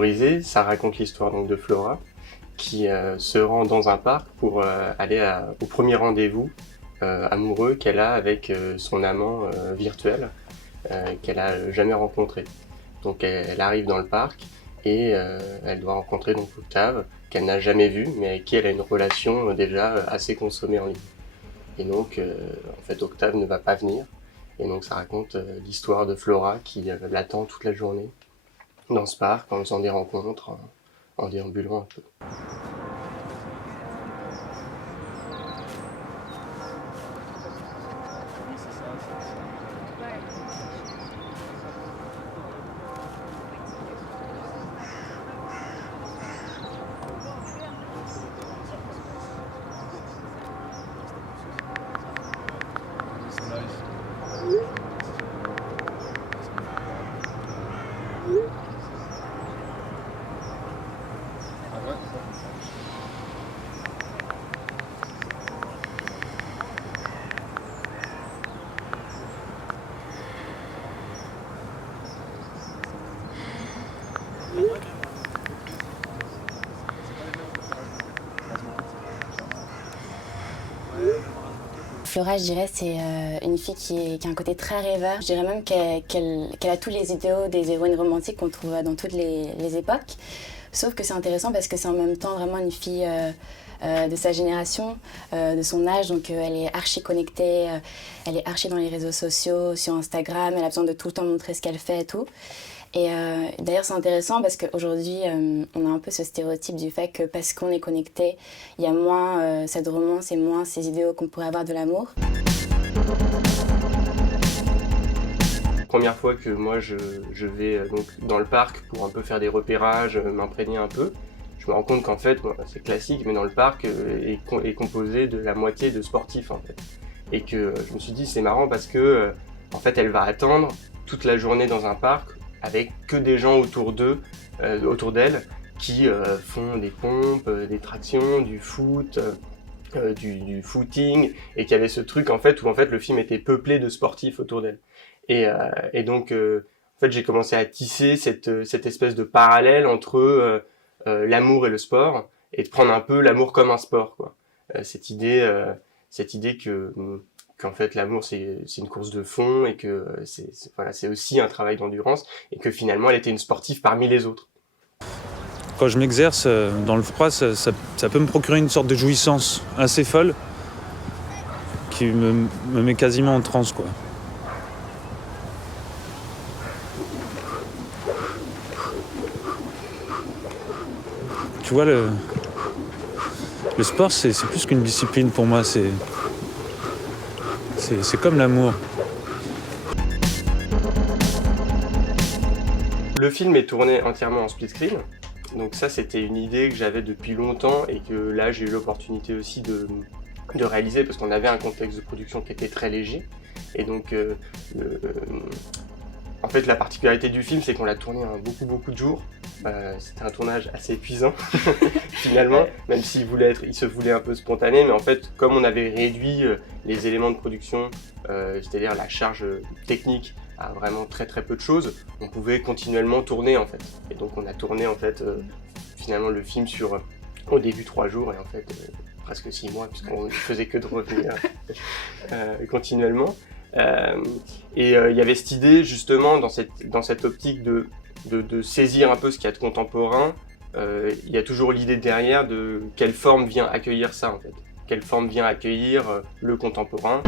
brisé, ça raconte l'histoire donc de Flora qui se rend dans un parc pour aller au premier rendez-vous amoureux qu'elle a avec son amant virtuel qu'elle a jamais rencontré. Donc elle arrive dans le parc et elle doit rencontrer donc Octave qu'elle n'a jamais vu mais avec qui elle a une relation déjà assez consommée en ligne. Et donc en fait Octave ne va pas venir et donc ça raconte l'histoire de Flora qui l'attend toute la journée dans ce parc en faisant des rencontres, en déambulant un peu. Flora, je dirais, c'est une fille qui a un côté très rêveur. Je dirais même qu'elle a tous les idéaux des héroïnes romantiques qu'on trouve dans toutes les époques. Sauf que c'est intéressant parce que c'est en même temps vraiment une fille de sa génération, de son âge. Donc elle est archi connectée, elle est archi dans les réseaux sociaux, sur Instagram. Elle a besoin de tout le temps montrer ce qu'elle fait et tout. Et d'ailleurs c'est intéressant parce qu'aujourd'hui on a un peu ce stéréotype du fait que parce qu'on est connecté, il y a moins cette romance et moins ces idéaux qu'on pourrait avoir de l'amour. Première fois que moi je vais donc dans le parc pour un peu faire des repérages, m'imprégner un peu, je me rends compte qu'en fait, bon, c'est classique, mais dans le parc est composé de la moitié de sportifs en fait. Et que je me suis dit c'est marrant parce que en fait elle va attendre toute la journée dans un parc avec que des gens autour d'elle qui font des pompes, des tractions, du foot, du footing, et qu'il y avait ce truc en fait où en fait le film était peuplé de sportifs autour d'elle. Et donc en fait j'ai commencé à tisser cette espèce de parallèle entre l'amour et le sport, et de prendre un peu l'amour comme un sport, quoi. Cette idée que qu'en fait l'amour c'est une course de fond et que c'est aussi un travail d'endurance et que finalement elle était une sportive parmi les autres. Quand je m'exerce dans le froid, ça peut me procurer une sorte de jouissance assez folle qui me met quasiment en transe, quoi. Tu vois, le sport c'est plus qu'une discipline pour moi, c'est comme l'amour. Le film est tourné entièrement en split screen, donc ça c'était une idée que j'avais depuis longtemps et que là j'ai eu l'opportunité aussi de réaliser parce qu'on avait un contexte de production qui était très léger. Et donc en fait la particularité du film c'est qu'on l'a tourné en beaucoup de jours. C'était un tournage assez épuisant finalement, même s'il se voulait un peu spontané, mais en fait comme on avait réduit les éléments de production, c'est-à-dire la charge technique à vraiment très peu de choses, on pouvait continuellement tourner en fait. Et donc on a tourné en fait finalement le film sur au début 3 jours et en fait presque 6 mois puisqu'on ne faisait que de revenir continuellement. Et il y avait cette idée justement dans cette optique de saisir un peu ce qu'il y a de contemporain. Il y a toujours l'idée derrière de quelle forme vient accueillir ça en fait. Quelle forme vient accueillir le contemporain.